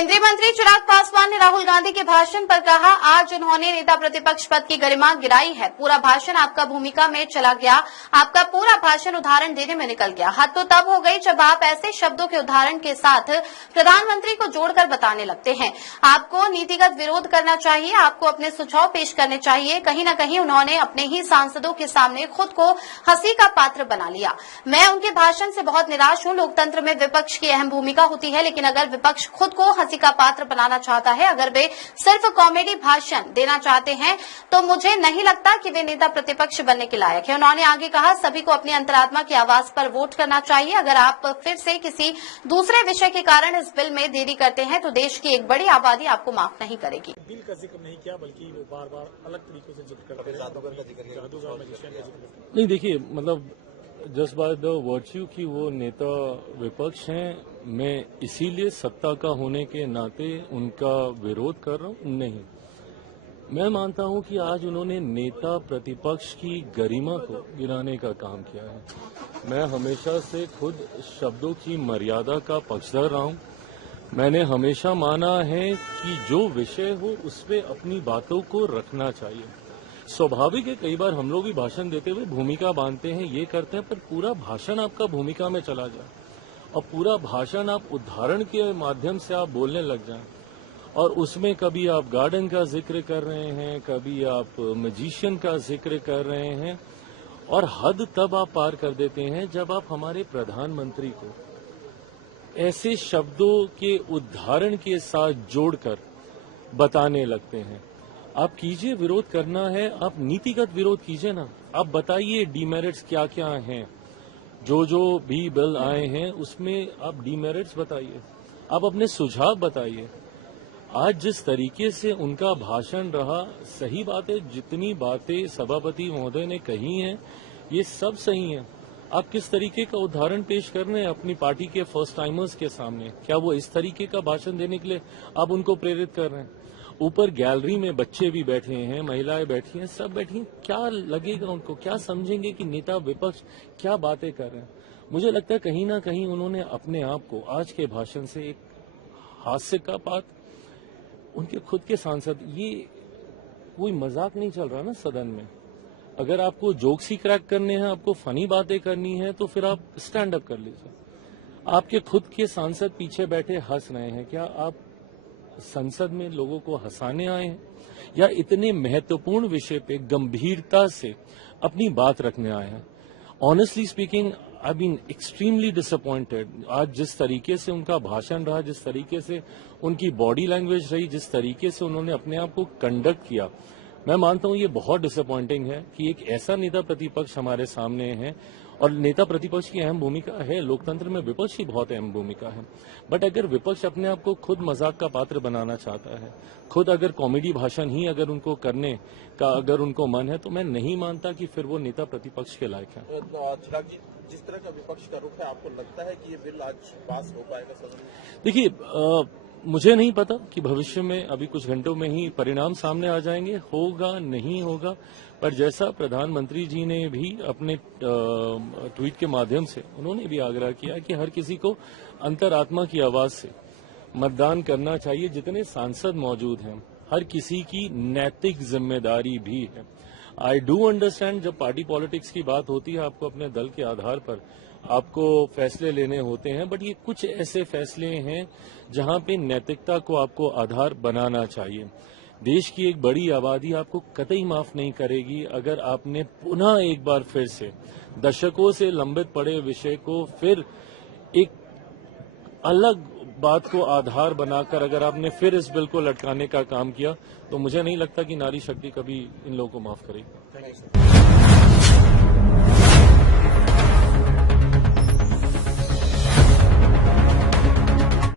केंद्रीय मंत्री चिराग पासवान ने राहुल गांधी के भाषण पर कहा, आज उन्होंने नेता प्रतिपक्ष पद की गरिमा गिराई है। पूरा भाषण आपका भूमिका में चला गया, आपका पूरा भाषण उदाहरण देने में निकल गया। हद तो तब हो गई जब आप ऐसे शब्दों के उदाहरण के साथ प्रधानमंत्री को जोड़कर बताने लगते हैं। आपको नीतिगत विरोध करना चाहिए, आपको अपने सुझाव पेश करने चाहिए। कहीं न कहीं उन्होंने अपने ही सांसदों के सामने खुद को हंसी का पात्र बना लिया। मैं उनके भाषण से बहुत निराश हूं। लोकतंत्र में विपक्ष की अहम भूमिका होती है, लेकिन अगर विपक्ष खुद को हंसी का पात्र बनाना चाहता है, अगर वे सिर्फ कॉमेडी भाषण देना चाहते हैं, तो मुझे नहीं लगता कि वे नेता प्रतिपक्ष बनने के लायक है। उन्होंने आगे कहा, सभी को अपनी अंतरात्मा की आवाज पर वोट करना चाहिए। अगर आप फिर से किसी दूसरे विषय के कारण इस बिल में देरी करते हैं तो देश की एक बड़ी आबादी आपको माफ नहीं करेगी। बिल का जिक्र नहीं किया, बल्कि वो बार बार अलग तरीकों से जिक्र करते हैं। जादूगर का जिक्र नहीं, देखिए, मतलब जस्ट बाय द वर्च्यू कि वो नेता विपक्ष हैं, मैं इसीलिए सत्ता का होने के नाते उनका विरोध कर रहा हूं, नहीं। मैं मानता हूं कि आज उन्होंने नेता प्रतिपक्ष की गरिमा को गिराने का काम किया है। मैं हमेशा से खुद शब्दों की मर्यादा का पक्षधर रहा हूं। मैंने हमेशा माना है कि जो विषय हो उस पे अपनी बातों को रखना चाहिए। स्वाभाविक है, कई बार हम लोग भी भाषण देते हुए भूमिका बांधते हैं, ये करते हैं, पर पूरा भाषण आपका भूमिका में चला जाए और पूरा भाषण आप उदाहरण के माध्यम से आप बोलने लग जाएं और उसमें कभी आप गार्डन का जिक्र कर रहे हैं, कभी आप मैजिशियन का जिक्र कर रहे हैं, और हद तब आप पार कर देते हैं जब आप हमारे प्रधानमंत्री को ऐसे शब्दों के उदाहरण के साथ जोड़कर बताने लगते हैं। आप कीजिए, विरोध करना है, आप नीतिगत विरोध कीजिए ना। आप बताइए डीमेरिट्स क्या क्या हैं, जो भी बिल आए हैं उसमें आप डीमेरिट्स बताइए, आप अपने सुझाव बताइए। आज जिस तरीके से उनका भाषण रहा, सही बात है, जितनी बातें सभापति महोदय ने कही हैं ये सब सही हैं। आप किस तरीके का उदाहरण पेश कर रहे हैं अपनी पार्टी के फर्स्ट टाइमर्स के सामने? क्या वो इस तरीके का भाषण देने के लिए आप उनको प्रेरित कर रहे हैं? ऊपर गैलरी में बच्चे भी बैठे हैं, महिलाएं बैठी हैं, सब बैठी हैं। क्या लगेगा उनको, क्या समझेंगे कि नेता विपक्ष क्या बातें कर रहे हैं? मुझे लगता है कहीं ना कहीं उन्होंने अपने आप को आज के भाषण से एक हास्य का पात, उनके खुद के सांसद, ये कोई मजाक नहीं चल रहा ना सदन में। अगर आपको जोक्स ही क्रैक करने हैं, आपको फनी बातें करनी है, तो फिर आप स्टैंड अप कर लीजिए। आपके खुद के सांसद पीछे बैठे हंस रहे हैं। क्या आप संसद में लोगों को हंसाने आए हैं या इतने महत्वपूर्ण विषय पे गंभीरता से अपनी बात रखने आए हैं? Honestly speaking, I been extremely disappointed. आज जिस तरीके से उनका भाषण रहा, जिस तरीके से उनकी बॉडी लैंग्वेज रही, जिस तरीके से उन्होंने अपने आप को कंडक्ट किया, मैं मानता हूं ये बहुत डिसअपॉइंटिंग है कि एक ऐसा नेता प्रतिपक्ष हमारे सामने है। और नेता प्रतिपक्ष की अहम भूमिका है, लोकतंत्र में विपक्ष की बहुत अहम भूमिका है। बट अगर विपक्ष अपने आप को खुद मजाक का पात्र बनाना चाहता है, खुद अगर कॉमेडी भाषण ही अगर उनको करने का अगर उनको मन है, तो मैं नहीं मानता कि फिर वो नेता प्रतिपक्ष के लायक है। चिराग जी, जिस तरह का विपक्ष का रुख है, आपको लगता है कि ये बिल आज पास हो पाएगा सदन में? देखिए, मुझे नहीं पता कि भविष्य में अभी कुछ घंटों में ही परिणाम सामने आ जाएंगे, होगा नहीं होगा। पर जैसा प्रधानमंत्री जी ने भी अपने ट्वीट के माध्यम से उन्होंने भी आग्रह किया कि हर किसी को अंतरात्मा की आवाज से मतदान करना चाहिए। जितने सांसद मौजूद हैं, हर किसी की नैतिक जिम्मेदारी भी है। आई डू अंडरस्टैंड, जब पार्टी पॉलिटिक्स की बात होती है, आपको अपने दल के आधार पर आपको फैसले लेने होते हैं, बट ये कुछ ऐसे फैसले हैं जहां पे नैतिकता को आपको आधार बनाना चाहिए। देश की एक बड़ी आबादी आपको कतई माफ नहीं करेगी अगर आपने पुनः एक बार फिर से दशकों से लंबित पड़े विषय को फिर एक अलग बात को आधार बनाकर अगर आपने फिर इस बिल को लटकाने का काम किया, तो मुझे नहीं लगता कि नारी शक्ति कभी इन लोगों को माफ करेगी।